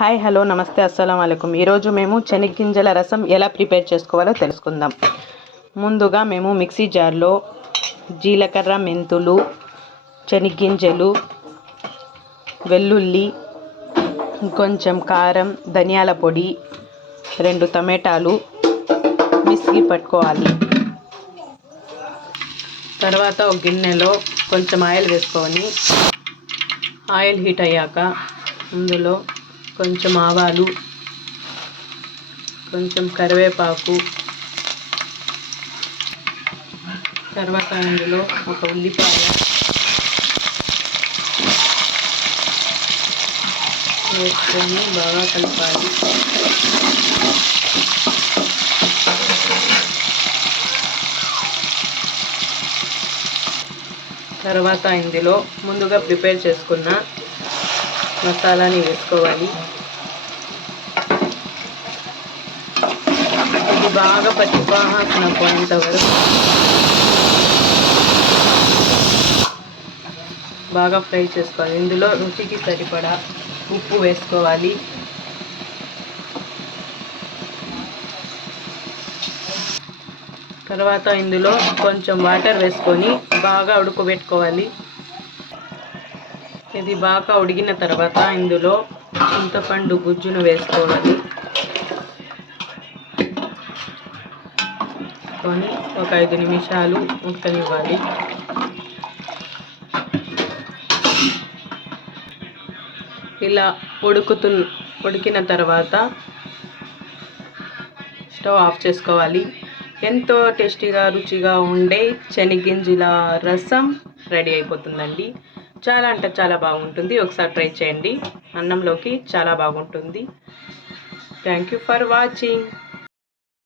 Hi hello నమస్తే అస్సలం వాలేకుమ్. ఈరోజు మేము శనగగింజల రసం ఎలా ప్రిపేర్ చేసుకోవాలో తెలుసుకుందాం. ముందుగా మేము మిక్సీ జార్లో జీలకర్ర, మెంతులు, శనగగింజలు, వెల్లుల్లి, కొంచెం కారం, ధనియాల పొడి, 2 టమాటాలు మిక్సీ పట్టుకోవాలి. తర్వాత ఒక గిన్నెలో కొంచెం ఆయిల్ వేసుకొని ఆయిల్ హీట్ అయ్యాక అందులో కొంచెం ఆవాలు, కొంచెం కరివేపాకు, తర్వాత అందులో ఒక ఉల్లిపాయ వేసుకొని బాగా కలపాలి. తర్వాత ఇందులో ముందుగా ప్రిపేర్ చేసుకున్న మసాలాని వేసుకోవాలి. ఇది బాగా పచ్చివాసన పోయేంత వరకు బాగా ఫ్రై చేసుకోవాలి. ఇందులో రుచికి సరిపడా ఉప్పు వేసుకోవాలి. తర్వాత ఇందులో కొంచెం వాటర్ వేసుకొని బాగా ఉడకబెట్టుకోవాలి. ఇది బాగా ఉడికిన తర్వాత ఇందులో చింతపండు గుజ్జును వేసుకోవాలి. ఒక 5 నిమిషాలు ఉడకనివ్వాలి. ఇలా ఉడికిన తర్వాత స్టవ్ ఆఫ్ చేసుకోవాలి. ఎంతో టేస్టీగా రుచిగా ఉండే శనగగింజల రసం రెడీ అయిపోతుందండి. చాలా అంటే చాలా బాగుంటుంది. ఒకసారి ట్రై చేయండి. అన్నంలోకి చాలా బాగుంటుంది. Thank you for watching.